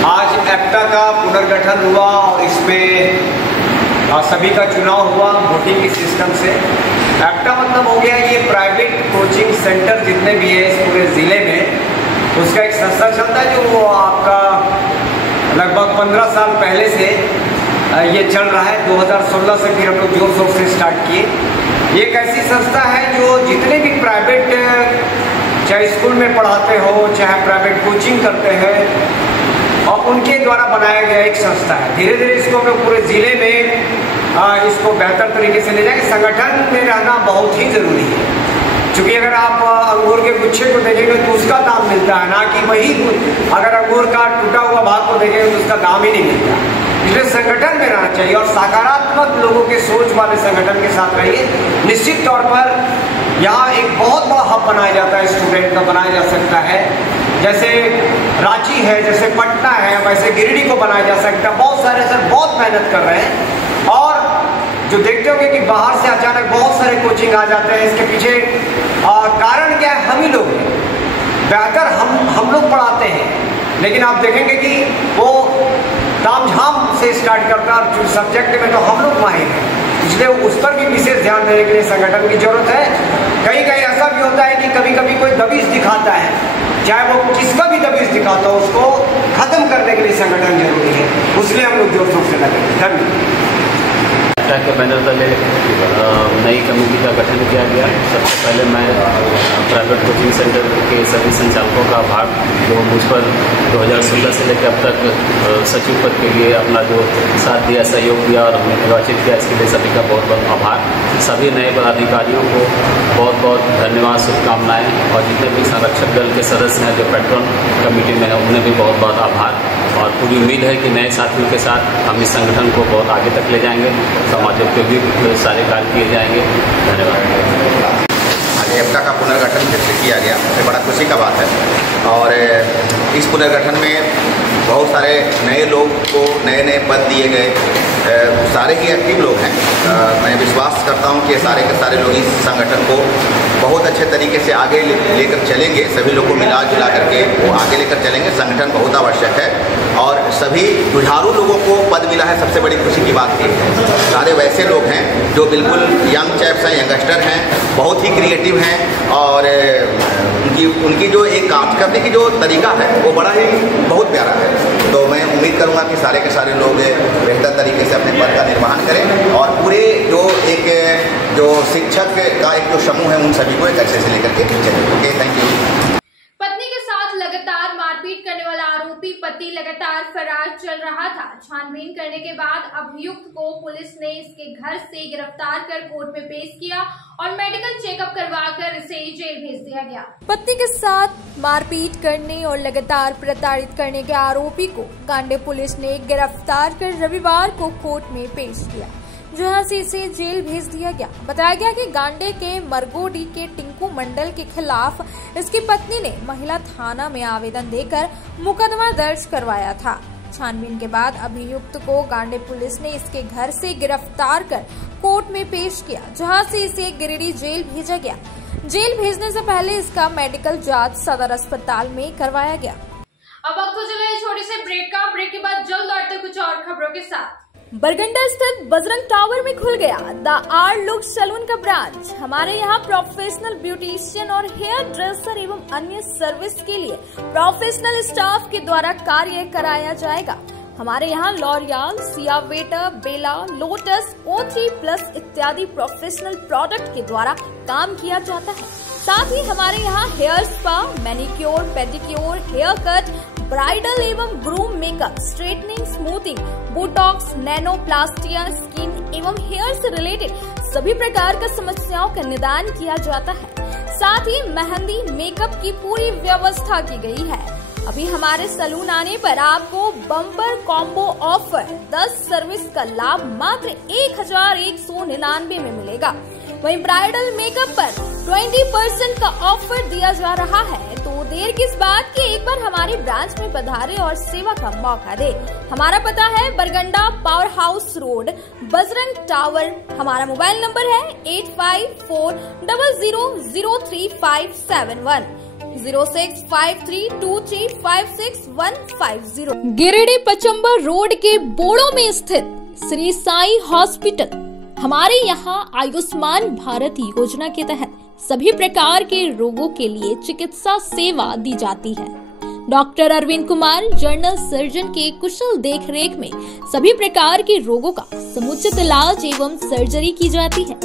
आज एप्टा का पुनर्गठन हुआ और इसमें सभी का चुनाव हुआ वोटिंग के सिस्टम से। एक्टा मतलब हो गया ये प्राइवेट कोचिंग सेंटर जितने भी है इस पूरे ज़िले में, उसका एक संस्था चलता है जो वो आपका लगभग 15 साल पहले से ये चल रहा है। 2016 से फिर हम लोग जोर शोर से स्टार्ट किए। ये एक ऐसी संस्था है जो जितने भी प्राइवेट चाहे स्कूल में पढ़ाते हो चाहे प्राइवेट कोचिंग करते हैं और उनके द्वारा बनाया गया एक संस्था है। धीरे धीरे इसको हम लोग पूरे ज़िले में इसको बेहतर तरीके से ले जाएंगे। संगठन में रहना बहुत ही ज़रूरी है, क्योंकि अगर आप अंगूर के गुच्छे को देखेंगे तो उसका दाम मिलता है, ना कि वही अगर अंगूर का टूटा हुआ भाग को देखेंगे तो उसका दाम ही नहीं मिलता। इसलिए संगठन में रहना चाहिए और सकारात्मक लोगों के सोच वाले संगठन के साथ रहिए। निश्चित तौर पर यहाँ एक बहुत बड़ा हब बनाया जाता है, स्टूडेंट का बनाया जा सकता है। जैसे रांची है, जैसे पटना है, वैसे गिरिडीह को बनाया जा सकता है। बहुत सारे सर बहुत मेहनत कर रहे हैं और जो देखते होंगे कि बाहर से अचानक बहुत सारे कोचिंग आ जाते हैं, इसके पीछे कारण क्या है? हम ही लोग हैं। बेहतर हम लोग पढ़ाते हैं, लेकिन आप देखेंगे कि वो तामझाम से स्टार्ट करता है और सब्जेक्ट में तो हम लोग माहिर हैं, इसलिए उस पर भी विशेष ध्यान देने के लिए संगठन की जरूरत है। कहीं कहीं ऐसा भी होता है कि कभी कभी कोई दबिश दिखाता है, चाहे वो किसका भी दबिश दिखाता हो, उसको खत्म करने के लिए संगठन जरूरी है। उसलिए हम लोग जोर शोर से लगे। धन्यवाद। के बैनर तले नई कमेटी का गठन किया गया। सबसे पहले मैं प्राइवेट कोचिंग सेंटर के सभी संचालकों का आभार, जो मुझ पर 2016 से लेकर अब तक सचिव पद के लिए अपना जो साथ दिया, सहयोग दिया और हमें निर्वाचित किया, इसके लिए सभी का बहुत बहुत आभार। सभी नए पदाधिकारियों को बहुत बहुत धन्यवाद, शुभकामनाएँ। और जितने भी संरक्षक दल के सदस्य हैं जो पेट्रोन कमेटी में हैं, उन्हें भी बहुत बहुत आभार। और पूरी उम्मीद है कि नए साथियों के साथ हम इस संगठन को बहुत आगे तक ले जाएंगे, समाजोपयोगी सारे कार्य किए जाएंगे। धन्यवाद। आज एप्टा का पुनर्गठन फिर से किया गया, ये बड़ा खुशी का बात है। और इस पुनर्गठन में बहुत सारे नए लोग को नए पद दिए गए, सारे ही एक्टिव लोग हैं। मैं विश्वास करता हूं कि सारे के सारे लोग इस संगठन को बहुत अच्छे तरीके से आगे लेकर चलेंगे। सभी लोग को मिला जुला करके वो आगे लेकर चलेंगे। संगठन बहुत आवश्यक है और सभी जुझारू लोगों को पद मिला है, सबसे बड़ी खुशी की बात ये है। सारे वैसे लोग हैं जो बिल्कुल यंग चैप्स हैं, यंगस्टर हैं, बहुत ही क्रिएटिव हैं और उनकी जो एक काम करने की जो तरीका है वो बड़ा ही बहुत प्यारा है। तो मैं उम्मीद करूँगा कि सारे के सारे लोग बेहतर तरीके से अपने पद का निर्वहन करें और पूरे जो शिक्षक का एक जो समूह है उन सभी को एक अच्छे से लेकर के चलें। Okay, thank you. पत्नी के साथ लगातार मारपीट करने वाला आरोपी पति लगातार फरार चल रहा था। छानबीन करने के बाद अभियुक्त को पुलिस ने इसके घर से गिरफ्तार कर कोर्ट में पेश किया और मेडिकल चेकअप करवाकर इसे जेल भेज दिया गया। पत्नी के साथ मारपीट करने और लगातार प्रताड़ित करने के आरोपी को गांडे पुलिस ने गिरफ्तार कर रविवार को कोर्ट में पेश किया, जहां से इसे जेल भेज दिया गया। बताया गया कि गांडे के मरगोडी के टिंकू मंडल के खिलाफ इसकी पत्नी ने महिला थाना में आवेदन देकर मुकदमा दर्ज करवाया था। छानबीन के बाद अभियुक्त को गांडे पुलिस ने इसके घर से गिरफ्तार कर कोर्ट में पेश किया, जहां से इसे गिरिडीह जेल भेजा गया। जेल भेजने से पहले इसका मेडिकल जांच सदर अस्पताल में करवाया गया। अब वक्त हो चला है छोटे से ब्रेक का। ब्रेक के बाद जल्द लौटते कुछ और खबरों के साथ। बरगंडा स्थित बजरंग टावर में खुल गया द आर लुक सैलून का ब्रांच। हमारे यहाँ प्रोफेशनल ब्यूटिशियन और हेयर ड्रेसर एवं अन्य सर्विस के लिए प्रोफेशनल स्टाफ के द्वारा कार्य कराया जाएगा। हमारे यहाँ लॉरियल, सियावेटर, बेला, लोटस, O3+ इत्यादि प्रोफेशनल प्रोडक्ट के द्वारा काम किया जाता है। साथ ही हमारे यहाँ hair spa, manicure, pedicure, hair cut, bridal एवं groom makeup, straightening, smoothing, botox, nanoplastia, skin एवं हेयर से रिलेटेड सभी प्रकार का समस्याओं का निदान किया जाता है। साथ ही मेहंदी, मेकअप की पूरी व्यवस्था की गई है। अभी हमारे सैलून आने पर आपको बम्पर कॉम्बो ऑफर 10 सर्विस का लाभ मात्र 1199 में मिलेगा। वहीं ब्राइडल मेकअप पर 20% का ऑफर दिया जा रहा है। तो देर किस बात की, एक बार हमारी ब्रांच में पधारे और सेवा का मौका दे। हमारा पता है Barganda power house road, Bajrang tower. हमारा मोबाइल नंबर है 8540003571 065323565150। गिरिडीह पचंबर रोड के बोड़ो में स्थित श्री साई हॉस्पिटल। हमारे यहाँ आयुष्मान भारत योजना के तहत सभी प्रकार के रोगों के लिए चिकित्सा सेवा दी जाती है। Doctor Arvind Kumar general surgeon के कुशल देखरेख में सभी प्रकार के रोगों का समुचित इलाज एवं सर्जरी की जाती है।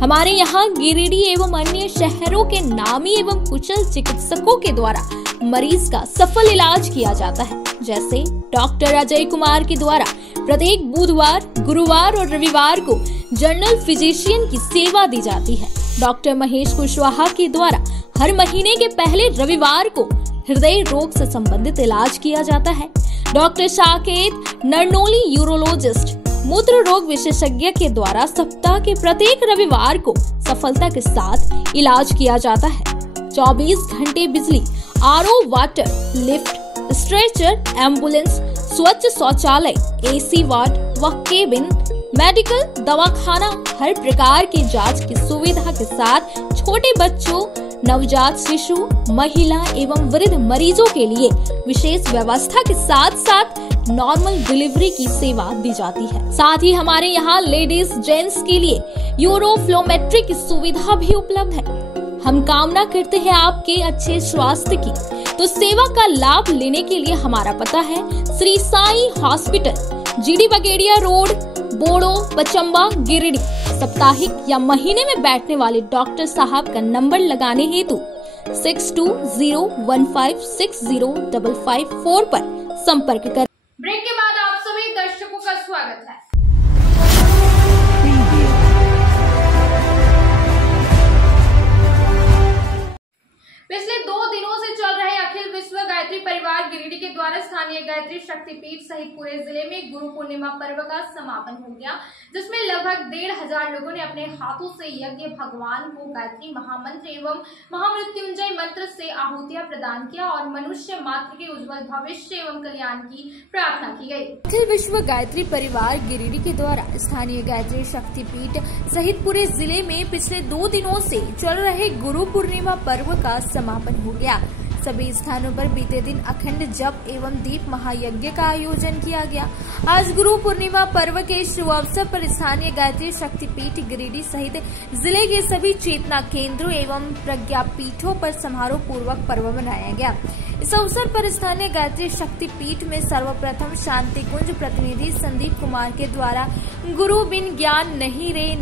हमारे यहाँ गिरिडीह एवं अन्य शहरों के नामी एवं कुशल चिकित्सकों के द्वारा मरीज का सफल इलाज किया जाता है। जैसे डॉक्टर अजय कुमार के द्वारा प्रत्येक बुधवार, गुरुवार और रविवार को जनरल फिजिशियन की सेवा दी जाती है। डॉक्टर महेश कुशवाहा के द्वारा हर महीने के पहले रविवार को हृदय रोग से संबंधित इलाज किया जाता है। डॉक्टर साकेत नरनोली यूरोलॉजिस्ट मूत्र रोग विशेषज्ञ के द्वारा सप्ताह के प्रत्येक रविवार को सफलता के साथ इलाज किया जाता है। 24 घंटे बिजली, RO water, lift, stretcher, ambulance, स्वच्छ शौचालय, एसी वार्ड व केबिन, मेडिकल, दवाखाना, हर प्रकार की जांच की सुविधा के साथ छोटे बच्चों, नवजात शिशु, महिला एवं वृद्ध मरीजों के लिए विशेष व्यवस्था के साथ साथ नॉर्मल डिलीवरी की सेवा दी जाती है। साथ ही हमारे यहाँ लेडीज जेंट्स के लिए यूरोफ्लोमेट्री की सुविधा भी उपलब्ध है। हम कामना करते हैं आपके अच्छे स्वास्थ्य की, तो सेवा का लाभ लेने के लिए हमारा पता है Shri Sai hospital, GD Bagedia road, Bodo, Pachamba, Giridih. साप्ताहिक या महीने में बैठने वाले डॉक्टर साहब का नंबर लगाने हेतु 6201560554 पर संपर्क करें। ब्रेक के बाद आप सभी दर्शकों का स्वागत है। पिछले 2 दिनों से चल रहे अखिल विश्व गायत्री परिवार गिरिडीह के द्वारा स्थानीय गायत्री शक्तिपीठ सहित पूरे जिले में गुरु पूर्णिमा पर्व का समापन हो गया, जिसमें लगभग 1,500 लोगों ने अपने हाथों से यज्ञ भगवान को गायत्री महामंत्र एवं महामृत्युंजय मंत्र से आहुतियां प्रदान किया और मनुष्य मात्र के उज्जवल भविष्य एवं कल्याण की प्रार्थना की गई। अखिल विश्व गायत्री परिवार गिरिडीह के द्वारा स्थानीय गायत्री शक्तिपीठ सहित पूरे जिले में पिछले 2 दिनों से चल रहे गुरु पूर्णिमा पर्व का समापन हो गया। सभी स्थानों पर बीते दिन अखंड जप एवं दीप महायज्ञ का आयोजन किया गया। आज गुरु पूर्णिमा पर्व के शुभ अवसर पर स्थानीय गायत्री शक्तिपीठ गिरिडीह सहित जिले के सभी चेतना केंद्रों एवं प्रज्ञापीठों पर समारोह पूर्वक पर्व मनाया गया। इस अवसर पर स्थानीय गायत्री शक्तिपीठ में सर्वप्रथम शांति कुंज प्रतिनिधि संदीप कुमार के द्वारा गुरु बिन ज्ञान नहीं रे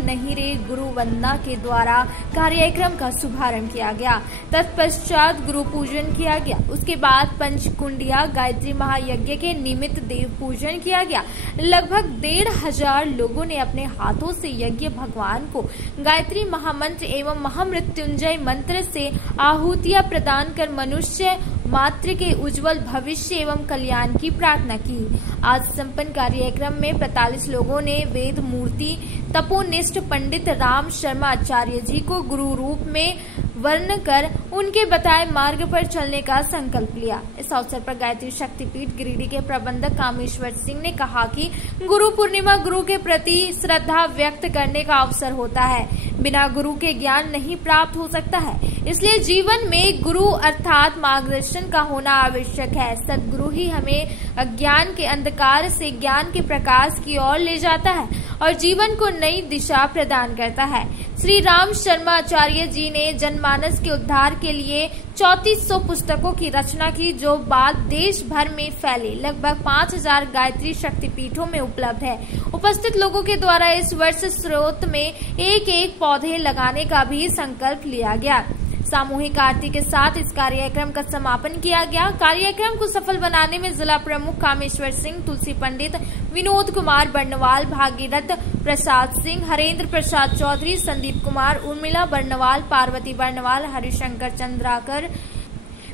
गुरु वंदना के द्वारा कार्यक्रम का शुभारंभ किया गया। तत्पश्चात गुरु पूजन किया गया। उसके बाद पंचकुंडिया गायत्री महायज्ञ के निमित्त देव पूजन किया गया। लगभग 1,500 लोगों ने अपने हाथों से यज्ञ भगवान को गायत्री महामंत्र एवं महामृत्युंजय मंत्र से आहुतियां प्रदान कर मनुष्य मात्र के उज्जवल भविष्य एवं कल्याण की प्रार्थना की। आज संपन्न कार्यक्रम में 45 लोगों ने वेद मूर्ति तपोनिष्ठ पंडित राम शर्मा आचार्य जी को गुरु रूप में वर्ण कर उनके बताए मार्ग पर चलने का संकल्प लिया। इस अवसर पर गायत्री शक्तिपीठ गिरिडीह के प्रबंधक कामेश्वर सिंह ने कहा कि गुरु पूर्णिमा गुरु के प्रति श्रद्धा व्यक्त करने का अवसर होता है। बिना गुरु के ज्ञान नहीं प्राप्त हो सकता है, इसलिए जीवन में गुरु अर्थात मार्गदर्शन का होना आवश्यक है। सद्गुरु ही हमें अज्ञान के अंधकार से ज्ञान के प्रकाश की ओर ले जाता है और जीवन को नई दिशा प्रदान करता है। श्री राम शर्मा आचार्य जी ने जनमानस के उद्धार के लिए 3400 पुस्तकों की रचना की, जो बाद देश भर में फैले लगभग 5000 गायत्री शक्तिपीठों में उपलब्ध है। उपस्थित लोगों के द्वारा इस वर्ष स्रोत में एक पौधे लगाने का भी संकल्प लिया गया। सामूहिक आरती के साथ इस कार्यक्रम का समापन किया गया। कार्यक्रम को सफल बनाने में जिला प्रमुख कामेश्वर सिंह, तुलसी पंडित, विनोद कुमार बर्नवाल, भागीरथ प्रसाद सिंह, हरेंद्र प्रसाद चौधरी, संदीप कुमार, उर्मिला बर्नवाल, पार्वती बर्नवाल, हरिशंकर चंद्राकर,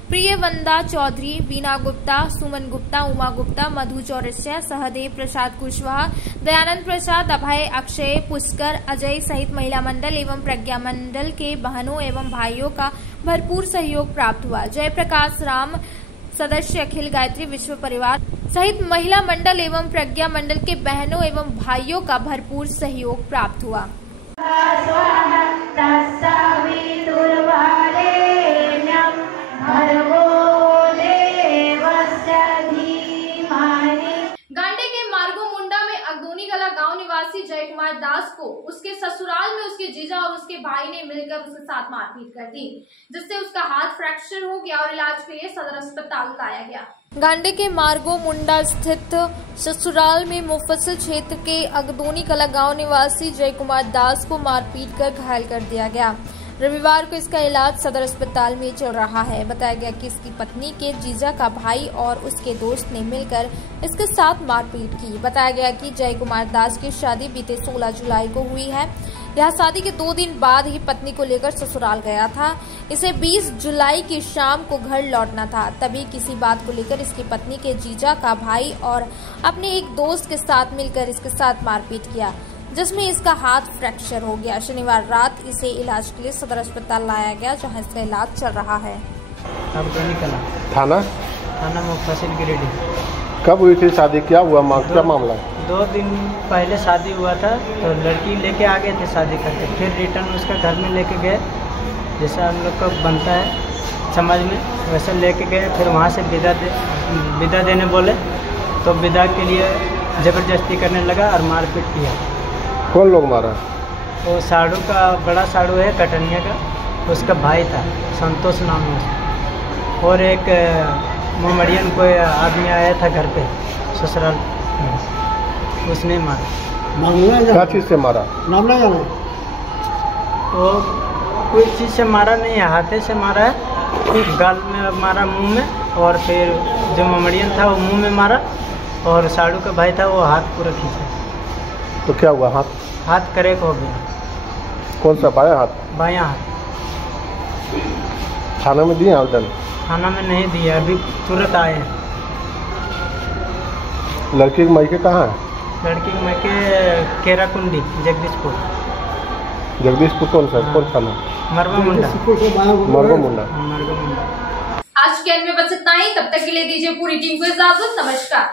प्रियवंदा चौधरी, बीना गुप्ता, सुमन गुप्ता, उमा गुप्ता, मधु चौरसिया, सहदेव प्रसाद कुशवाहा, दयानंद प्रसाद, अभय, अक्षय, पुष्कर, अजय सहित महिला मंडल एवं प्रज्ञा मंडल के बहनों एवं भाइयों का भरपूर सहयोग प्राप्त हुआ। जयप्रकाश राम, सदस्य अखिल गायत्री विश्व परिवार सहित महिला मंडल एवं प्रज्ञा मंडल के बहनों एवं भाइयों का भरपूर सहयोग प्राप्त हुआ। गांडे के मार्गो मुंडा में अगदोनी कला गांव निवासी जय कुमार दास को उसके ससुराल में उसके जीजा और उसके भाई ने मिलकर उसके साथ मारपीट कर दी, जिससे उसका हाथ फ्रैक्चर हो गया और इलाज के लिए सदर अस्पताल लाया गया। गांडे के मार्गो मुंडा स्थित ससुराल में मुफस्सिल क्षेत्र के अगदोनी कला गांव निवासी जय कुमार दास को मारपीट कर घायल कर दिया गया। रविवार को इसका इलाज सदर अस्पताल में चल रहा है। बताया गया कि इसकी पत्नी के जीजा का भाई और उसके दोस्त ने मिलकर इसके साथ मारपीट की। बताया गया कि जय कुमार दास की शादी बीते 16 जुलाई को हुई है। यह शादी के 2 दिन बाद ही पत्नी को लेकर ससुराल गया था। इसे 20 जुलाई की शाम को घर लौटना था, तभी किसी बात को लेकर इसकी पत्नी के जीजा का भाई और अपने एक दोस्त के साथ मिलकर इसके साथ मारपीट किया, जिसमें इसका हाथ फ्रैक्चर हो गया। शनिवार रात इसे इलाज के लिए सदर अस्पताल लाया गया, जहां इसका इलाज चल रहा है। थाना मुफस्सिल गिरिडीह। कब हुई थी शादी, क्या हुआ, क्या मामला? 2 दिन पहले शादी हुआ था, तो लड़की लेके आ गए थे शादी करके, फिर रिटर्न उसका घर में लेके गए, जैसा हम लोग का बनता है समाज में वैसे लेके गए। फिर वहाँ से विदा देने बोले, तो विदा के लिए ज़बरदस्ती करने लगा और मारपीट किया। कौन लोग मारा? वो साड़ू का बड़ा साड़ू है कटनिया का, उसका भाई था, संतोष नाम है उसका। और एक मोमड़ियन कोई आदमी आया था घर पे ससुराल में, उसने मारा। क्या चीज़ से मारा? नाम नहीं जाना। वो कोई चीज़ से मारा नहीं है, हाथे से मारा है, गाल में मारा, मुंह में, और फिर जो मोमड़ियन था वो मुंह में मारा, और साड़ू का भाई था वो हाथ पूरा खींचा। तो क्या हुआ? हाथ क्रैक हो गया। कौन सा? बायां हाथ? बायां हाथ। थाना में दिए आवेदन? थाना में नहीं दिया, अभी तुरंत आए। लड़की के मायके कहाँ है? लड़की के मायके केराकुंडी, जगदीशपुर। जगदीशपुर कौन सा? कौन थाना? मरवा मुंडा। मरवा मुंडा। आज के में बस इतना ही। तब तक के लिए दीजिए पूरी टीम को इजाजत। नमस्कार।